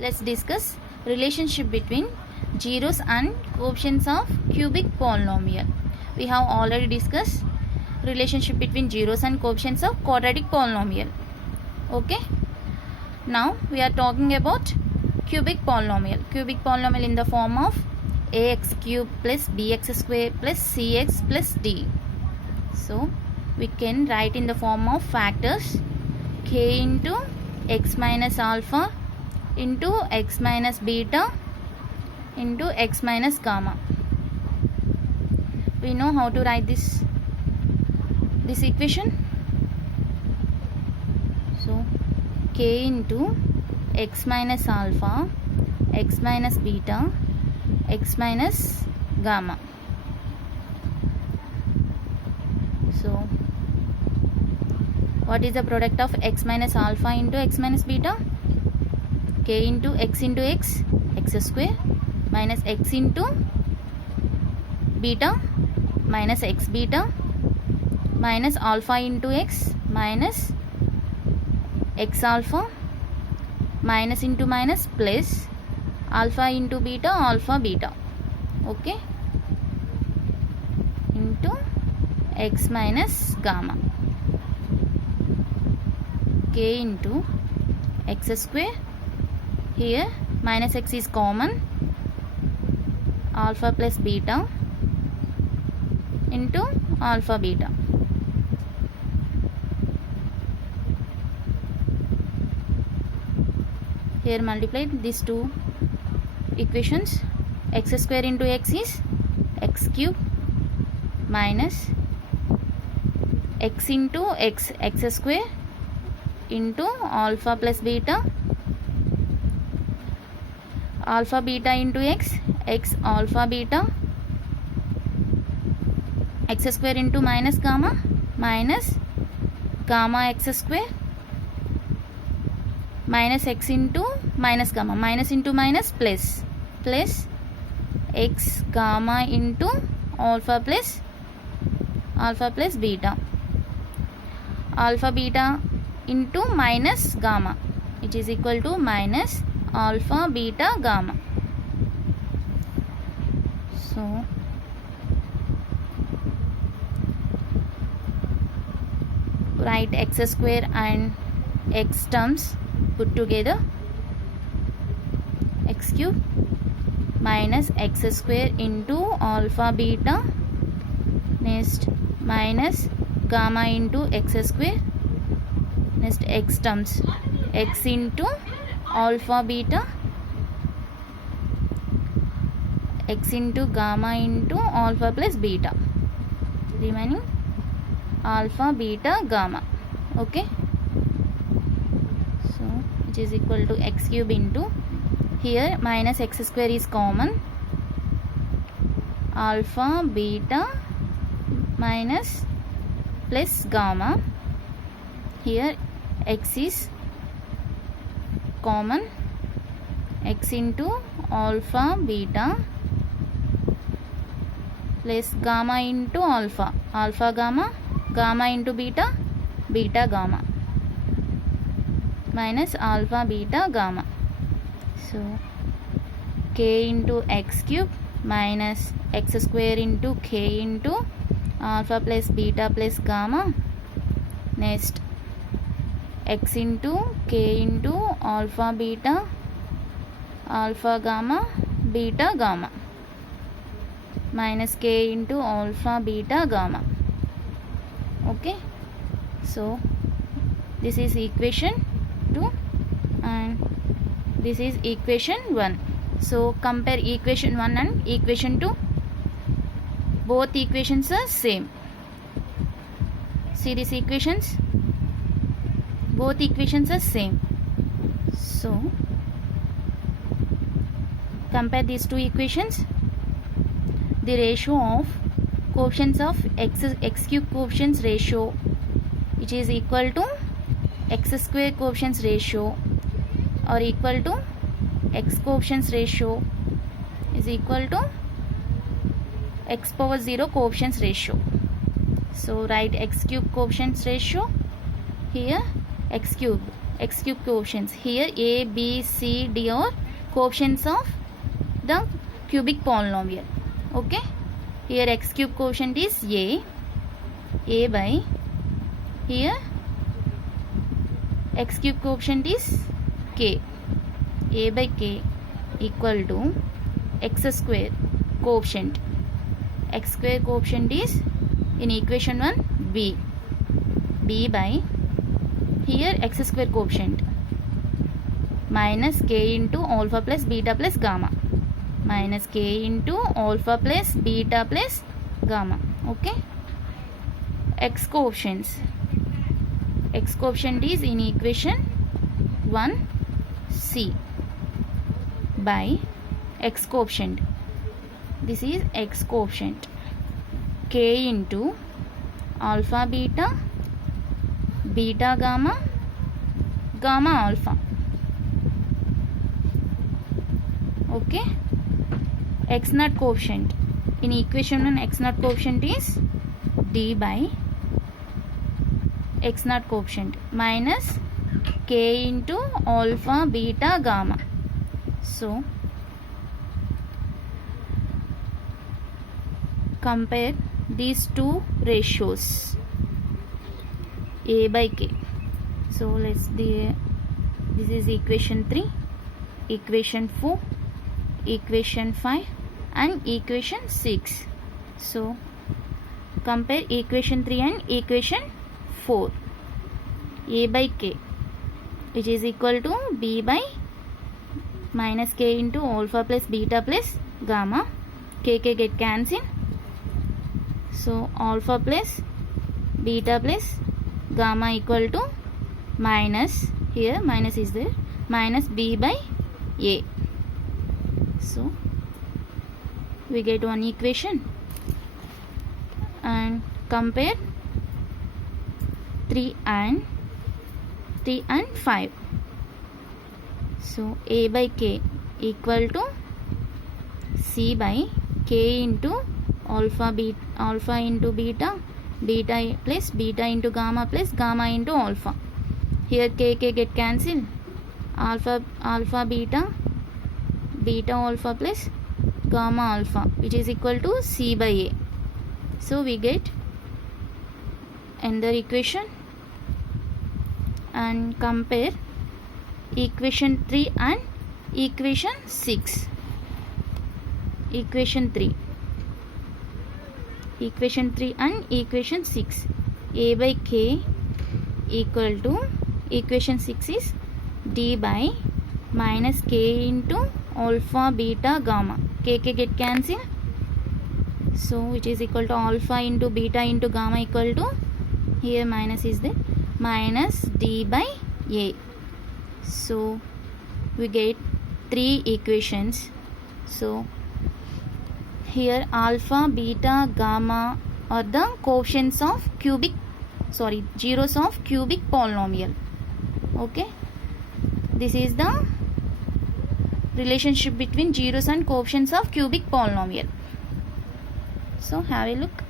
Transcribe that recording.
Let's discuss relationship between zeros and coefficients of cubic polynomial. We have already discussed relationship between zeros and coefficients of quadratic polynomial. Okay. Now we are talking about cubic polynomial. Cubic polynomial in the form of ax cube plus bx square plus cx plus d. So we can write in the form of factors k into x minus alpha into x minus beta into x minus gamma. We know how to write this equation. So k into x minus alpha, x minus beta, x minus gamma. So what is the product of x minus alpha into x minus beta? K into x square minus x into beta minus x beta minus alpha into x minus x alpha minus into minus plus alpha into beta alpha beta. Okay, into x minus gamma. K into x square, here minus x is common, alpha plus beta into alpha beta. Here multiply these two equations. X square into x is x cube minus x into x square into alpha plus beta, alpha beta into x alpha beta, x square into minus gamma x square minus x into minus gamma, minus into minus plus x gamma into alpha plus beta, alpha beta into minus gamma, it is equal to minus alpha beta gamma. So write x square and x terms put together, x cube minus x square into alpha beta, next minus gamma into x square, next x terms x into alpha beta, x into gamma into alpha plus beta, remaining alpha beta gamma. Okay, so which is equal to x cube into, here minus x square is common, alpha beta minus plus gamma, here x is common, x into alpha beta plus gamma into alpha gamma into beta gamma minus alpha beta gamma. So k into x cube minus x square into k into alpha plus beta plus gamma, next x into k into alpha beta alpha gamma beta gamma minus k into alpha beta gamma. Okay, so this is equation 2 and this is equation 1. So compare equation 1 and equation 2. Both equations are same. See these equations, both equations are same. So compare these two equations. The ratio of coefficients of x cube coefficients ratio, which is equal to x square coefficients ratio, or equal to x coefficients ratio, is equal to x power 0 coefficients ratio. So write x cube coefficients ratio, here x cube x cube coefficients. Here a, b, c, d are coefficients of the cubic polynomial. Okay, here x cube coefficient is a by, here x cube coefficient is k, a by k equal to x square coefficient. X square coefficient is in equation 1 b by, here x square coefficient minus k into alpha plus beta plus gamma, minus k into alpha plus beta plus gamma. Okay, x coefficient is in equation 1 c by x coefficient, this is x coefficient, k into alpha beta, beta gamma, gamma alpha. Okay, x naught coefficient in equation 1, x naught coefficient is d by x naught coefficient minus k into alpha beta gamma. So compare these two ratios a by k. So this is equation 3, equation 4, equation 5 and equation 6. So compare equation 3 and equation 4. A by k, which is equal to b by minus k into alpha plus beta plus gamma. K get cancelled. So alpha plus beta plus gamma equal to minus, here minus is there, minus b by a. So we get one equation and compare 3 and 5. So a by k equal to c by k into alpha into beta, beta plus beta into gamma plus gamma into alpha. Here k get cancelled. Alpha beta, beta alpha plus gamma alpha, which is equal to c by a. So we get another equation and compare equation 3 and equation 6. Equation 3 and equation 6. A by k equal to, equation 6 is d by minus k into alpha beta gamma. K get cancelled. So which is equal to alpha into beta into gamma equal to, here minus is there, minus d by a. So we get 3 equations. So here alpha, beta, gamma are the coefficients of zeros of cubic polynomial. Okay, this is the relationship between zeros and coefficients of cubic polynomial. So have a look.